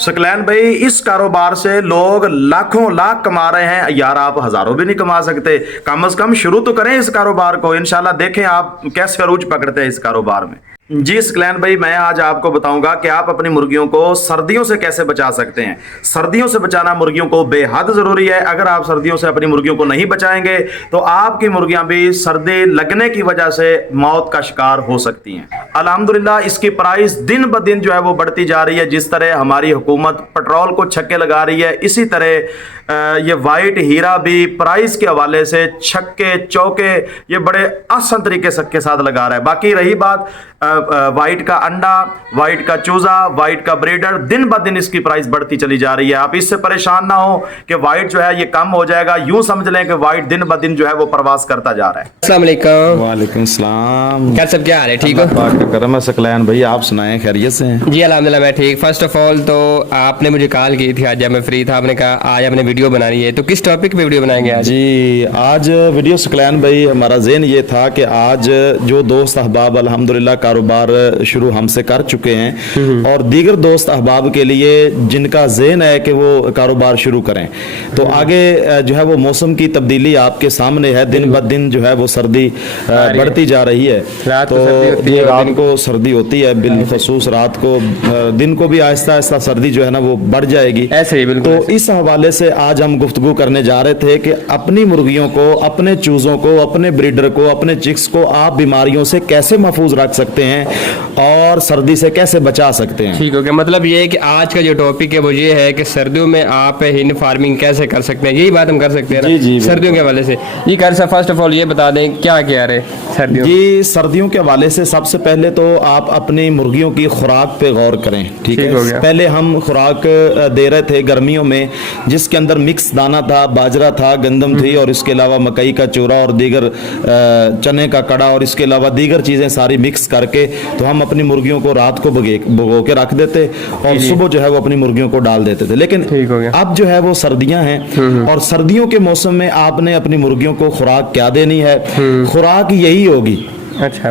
सकलैन भाई, इस कारोबार से लोग लाखों लाख कमा रहे हैं यार, आप हजारों भी नहीं कमा सकते? कम से कम शुरू तो करें इस कारोबार को, इंशाल्लाह देखें आप कैसे अरूज पकड़ते हैं इस कारोबार में। जी सकलैन भाई, मैं आज आपको बताऊंगा कि आप अपनी मुर्गियों को सर्दियों से कैसे बचा सकते हैं। सर्दियों से बचाना मुर्गियों को बेहद जरूरी है। अगर आप सर्दियों से अपनी मुर्गियों को नहीं बचाएंगे तो आपकी मुर्गियां भी सर्दी लगने की वजह से मौत का शिकार हो सकती हैं। अल्हम्दुलिल्लाह इसकी प्राइस दिन ब दिन जो है वो बढ़ती जा रही है। जिस तरह हमारी हुकूमत पेट्रोल को छक्के लगा रही है, इसी तरह ये वाइट हीरा भी प्राइस के हवाले से छक्के चौके ये बड़े आसान तरीके के साथ लगा रहा है। बाकी रही बात वाइट का अंडा, वाइट का चूजा, वाइट का ब्रीडर, दिन ब दिन इसकी प्राइस बढ़ती चली जा रही है। आप इससे परेशान ना हो कि वाइट जो है ये कम हो जाएगा, यूं समझ लें कि वाइट दिन ब दिन जो है वो प्रवास करता जा रहा है। अस्सलाम वालेकुम। वालेकुम सलाम। क्या सब क्या हाल है? ठीक हो? पाक का करम है सकलैन भाई, आप सुनाएं, खैरियत से हैं? जी अल्हम्दुलिल्लाह मैं ठीक। फर्स्ट ऑफ ऑल तो आपने मुझे कॉल की थी आज जब मैं फ्री था, आपने कहा आज आपने वीडियो बनानी है, तो किस टॉपिक पे वीडियो बनाएंगे आज? जी आज वीडियो सकलैन भाई हमारा ज़हन ये था कि आज जो दोस्त अहबाब अल्हम्दुलिल्लाह कारोबार शुरू हमसे कर चुके हैं और दीगर दोस्त अहबाब के लिए जिनका ज़हन है कि वो कारोबार शुरू करें, तो आगे जो है वो मौसम की तब्दीली आपके सामने है। दिन ब दिन जो है वो सर्दी बढ़ती जा रही है। रात तो को रात को सर्दी होती है, बिलखसूस रात को, दिन को भी आहिस्ता आहिस्ता सर्दी जो है ना वो बढ़ जाएगी। ऐसे ही बिल्कुल। तो इस हवाले से आज हम गुफ्तगू करने जा रहे थे कि अपनी मुर्गियों को, अपने चूजों को, अपने ब्रीडर को, अपने चिक्स को आप बीमारियों से कैसे महफूज रख सकते हैं और सर्दी से कैसे बचा सकते हैं। ठीक हो गया। मतलब ये है कि आज का जो टॉपिक है वो ये है कि सर्दियों में आप हिंड फार्मिंग कैसे कर सकते हैं, यही बात हम कर सकते हैं ना? जी जी सर्दियों के हवाले से ये कर सकते। फर्स्ट ऑफ ऑल ये बता दें क्या क्या रहे सर्दियों जी। सर्दियों के हवाले से सबसे पहले तो आप अपनी मुर्गियों की खुराक पे गौर करें। ठीक हो है, गया। पहले हम खुराक दे रहे थे गर्मियों में जिसके अंदर मिक्स दाना था, बाजरा था, गंदम थी और इसके अलावा मकई का चूरा और दीगर चने का कड़ा और इसके अलावा दीगर चीजें सारी मिक्स करके तो हम अपनी मुर्गियों को रात को भगो के रख देते और सुबह जो है वो अपनी मुर्गियों को डाल देते थे। लेकिन अब जो है वो सर्दियां हैं और सर्दियों के मौसम में आपने अपनी मुर्गियों को खुराक क्या देनी है? खुराक यही होगी। अच्छा,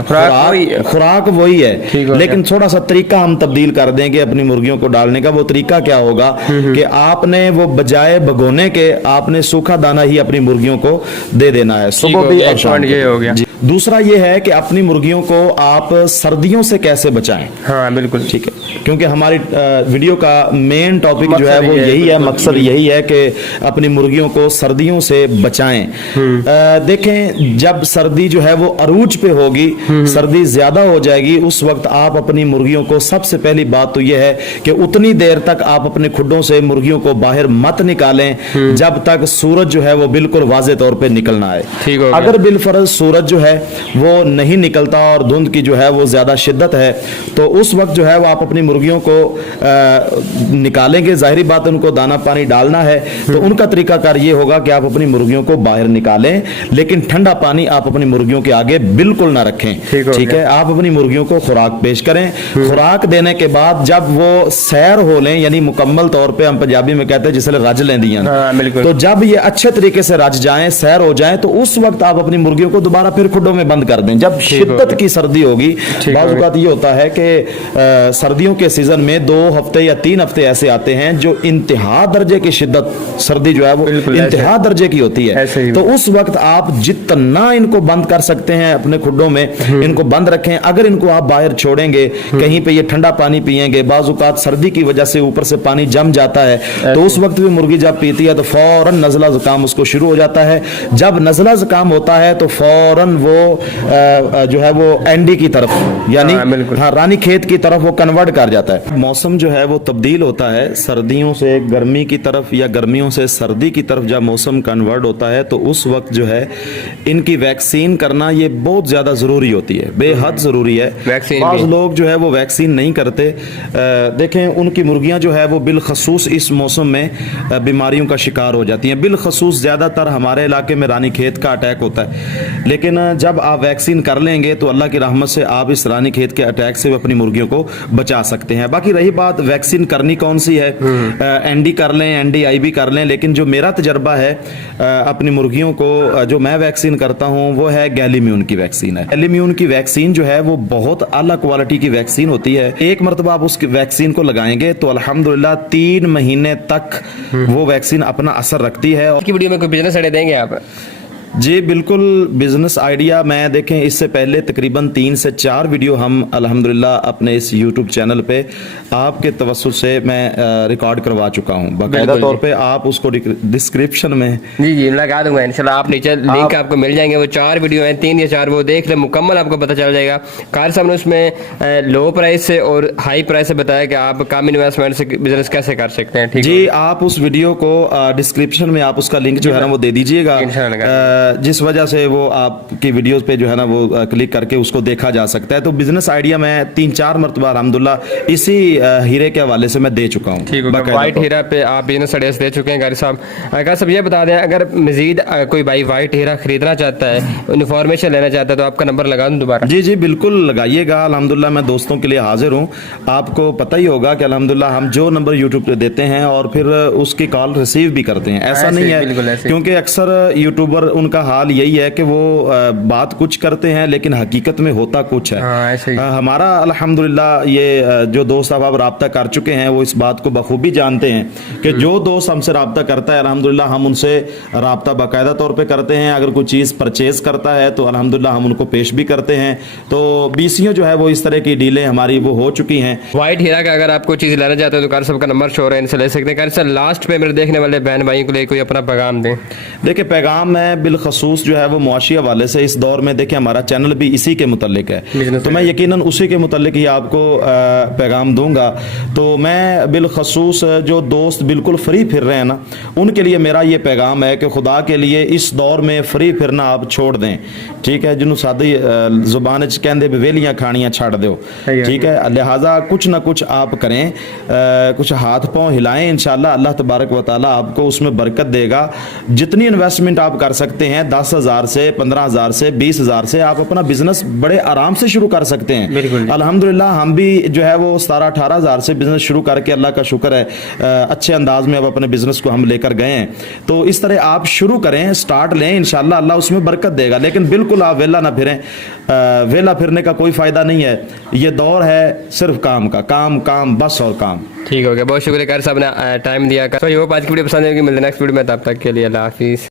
खुराक वही है, लेकिन थोड़ा सा तरीका हम तब्दील कर देंगे अपनी मुर्गियों को डालने का। वो तरीका क्या होगा कि आपने वो बजाय भगोने के आपने सूखा दाना ही अपनी मुर्गियों को दे देना है सुबह भी और शाम को। हो गया। दूसरा ये है कि अपनी मुर्गियों को आप सर्दियों से कैसे बचाएं। हाँ बिल्कुल ठीक है, क्योंकि हमारी वीडियो का मेन टॉपिक जो है वो यही है, मकसद यही है कि अपनी मुर्गियों को सर्दियों से बचाएं। देखें, जब सर्दी जो है वो अरूज पे होगी, सर्दी ज्यादा हो जाएगी, उस वक्त आप अपनी मुर्गियों को सबसे पहली बात तो यह है कि उतनी देर तक आप अपने खुड्डों से मुर्गियों को बाहर मत निकालें जब तक सूरज जो है वो बिल्कुल वाज़े तौर पे निकलना है। अगर बिलफर्ज सूरज जो है वो नहीं निकलता और धुंध की जो है वो ज्यादा शिद्दत है तो उस वक्त जो है वो आप अपनी मुर्गियों को निकालेंगे। जाहिर बात उनको दाना पानी डालना है, तो उनका तरीकाकार ये होगा कि आप अपनी मुर्गियों को बाहर निकालें, लेकिन ठंडा पानी आप अपनी मुर्गियों के आगे बिल्कुल ना रखें। ठीक है, आप अपनी मुर्गियों को खुराक पेश करें। खुराक देने के बाद जब वो सैर हो लें, यानी मुकम्मल तौर पे हम पंजाबी में कहते हैं जिससे रज लें दियां, तो जब ये अच्छे तरीके से रज जाएं, सैर हो जाएं, तो उस वक्त आप अपनी मुर्गियों को दोबारा फिर खुड्डों में बंद कर दें। जब शिद्दत की सर्दी होगी, बाज़ औक़ात ये होता है कि सर्दियों के सीजन में 2 हफ्ते या 3 हफ्ते ऐसे आते हैं जो इंतहा दर्जे की शिद्दत सर्दी जो है वो इंतहा दर्जे की होती है, तो उस वक्त आप जितना इनको बंद कर सकते हैं अपने खुड्डों में इनको बंद रखें। अगर इनको आप बाहर छोड़ेंगे, कहीं पे ये ठंडा पानी पिएंगे, बाज़ औक़ात सर्दी की वजह से ऊपर से पानी जम जाता है, तो उस वक्त भी मुर्गी जब पीती है तो फौरन नज़ला ज़ुकाम उसको शुरू हो जाता है। जब नज़ला ज़ुकाम होता है तो फौरन वो जो है वो एंडी की तरफ, यानी रानी खेत की तरफ वो कन्वर्ट कर जाता है। मौसम जो है वो तब्दील होता है, सर्दियों से गर्मी की तरफ या गर्मियों से सर्दी की तरफ जब मौसम कन्वर्ट होता है तो उस वक्त जो है इनकी वैक्सीन करना ये बहुत ज़्यादा ज़रूरी होती है, बेहद ज़रूरी है। बाज़ लोग जो है वो वैक्सीन नहीं करते। देखें, उनकी मुर्गियां जो है वो बिलखसूस इस मौसम में बीमारियों का शिकार हो जाती हैं। बिलखसूस ज़्यादातर हमारे इलाके में रानी खेत का अटैक होता है, लेकिन जब आप वैक्सीन कर लेंगे तो अल्लाह की रहमत से आप इस रानी खेत के अटैक से अपनी मुर्गियों को बचा सकते हैं। बाकी रही बात वैक्सीन करनी कौन सी है, एनडी कर लें, एनडीआई भी कर लें, लेकिन जो मेरा तजर्बा है अपनी मुर्गियों को जो मैं वैक्सीन करता हूं वो है गैलीम्यून की वैक्सीन है। गैलीम्यून की वैक्सीन जो है वो बहुत आला क्वालिटी की वैक्सीन होती है। एक मरतबा आप उस वैक्सीन को लगाएंगे तो अल्हम्दुलिल्लाह 3 महीने तक वो वैक्सीन अपना असर रखती है। की वीडियो में कोई बिजनेस आइडिया देंगे आप? जी बिल्कुल, बिजनेस आइडिया मैं देखें इससे पहले तकरीबन 3 से 4 वीडियो हम अल्हम्दुलिल्लाह अपने इस यूट्यूब चैनल पे आपके तवस्सुत से मैं रिकॉर्ड करवा चुका हूँ। बाकायदा तौर पे आप उसको डिस्क्रिप्शन में जी लगा दूंगा इंशाल्लाह, आप नीचे लिंक आपको मिल जाएंगे। वो 4 वीडियो हैं, 3 या 4, वो देख ले, मुकम्मल आपको पता चल जाएगा। कार साहब ने उसमें लो प्राइस से और हाई प्राइस से बताया कि आप कम इन्वेस्टमेंट से बिजनेस कैसे कर सकते हैं। ठीक जी, आप उस वीडियो को डिस्क्रिप्शन में आप उसका लिंक जो है ना वो दे दीजिएगा, जिस वजह से वो आपकी वीडियोस पे जो है ना वो क्लिक करके उसको देखा जा सकता है। तो बिजनेस आइडिया मैं 3-4 मरतबा अल्हम्दुलिल्लाह इसी हीरे के हवाले से मैं दे चुका हूँ। ठीक है, वाइट हीरा पे आप बिजनेस आइडियाज दे चुके हैं कारी साहब। अगर सब ये बता दें, अगर मजीद कोई भाई वाइट हीरा खरीदना चाहता है, इन्फॉर्मेशन लेना चाहता है, तो आपका नंबर लगा दूं दोबारा? जी जी बिल्कुल लगाइएगा। अल्हम्दुलिल्लाह मैं दोस्तों के लिए हाजिर हूँ। आपको पता ही होगा कि अल्हम्दुलिल्लाह हम जो नंबर यूट्यूब पे देते हैं और फिर उसकी कॉल रिसीव भी करते हैं, ऐसा नहीं है, क्योंकि अक्सर यूट्यूबर उनका हाल यही है कि वो बात कुछ करते हैं लेकिन हकीकत में होता कुछ है। हमारा अल्हम्दुलिल्लाह ये जो दोस्त अब राब्ता कर चुके हैं वो इस बात को बखूबी जानते हैं कि जो दोस्त हमसे राब्ता करता है अल्हम्दुलिल्लाह हम उनसे राब्ता बाकायदा तौर पे करते हैं। अगर कोई चीज़ परचेज करता है तो अल्हम्दुलिल्लाह हम उनको पेश भी करते हैं। तो बीसियों जो है वो इस तरह की डीलें हमारी वो हो चुकी हैं। व्हाइट हीरा का अगर आपको चीज़ लेना चाहते हो तो कार साहब का नंबर शो है, इनसे ले सकते हैं। कार साहब लास्ट पे मेरे देखने वाले बहन भाइयों के लिए कोई अपना पैगाम दें। देखिए पैगाम है बिलखसूस जो है वो मुआशी हवाले से इस दौर में, देखिए हमारा चैनल भी इसी के मुतल्लिक है तो मैं यकीनन उसी के मुतल्लिक ही आपको पैगाम दूंगा। तो मैं बिलखसूस जो दोस्त बिल्कुल फ्री फिर रहे हैं ना, उनके लिए मेरा ये पैगाम है कि खुदा के लिए इस दौर में फ्री फिरना आप छोड़ दें। ठीक है, जिन्होंने सादी जुबान कहते वेलियां खानियां छड़ दो। ठीक है, लिहाजा कुछ ना कुछ आप करें, कुछ हाथ पांव हिलाएं, इंशाल्लाह अल्लाह तबारक व तआला आपको उसमें बरकत देगा। जितनी इन्वेस्टमेंट आप कर सकते हैं 10,000 से 15,000 से 20,000 से आप अपना बिजनेस बड़े आराम से शुरू कर सकते हैं। अल्हम्दुलिल्लाह हम भी जो है वो 17-18,000 से बिजनेस शुरू करके अल्लाह का शुक्र है अच्छे अंदाज में अब अपने बिजनेस को हम लेकर गए हैं। तो इस तरह आप शुरू करें, स्टार्ट लें, इंशाल्लाह अल्लाह उसमें बरकत देगा। लेकिन बिल्कुल आप वेला ना फिरें, वेला फिरने का कोई फायदा नहीं है। ये दौर है सिर्फ काम का, काम काम बस और काम। ठीक हो गया, बहुत शुक्रिया कार साहब ने टाइम दिया। तो ये आज की वीडियो पसंद होगी, मिलते नेक्स्ट वीडियो में, तब तक के लिए अल्लाह हाफिज़।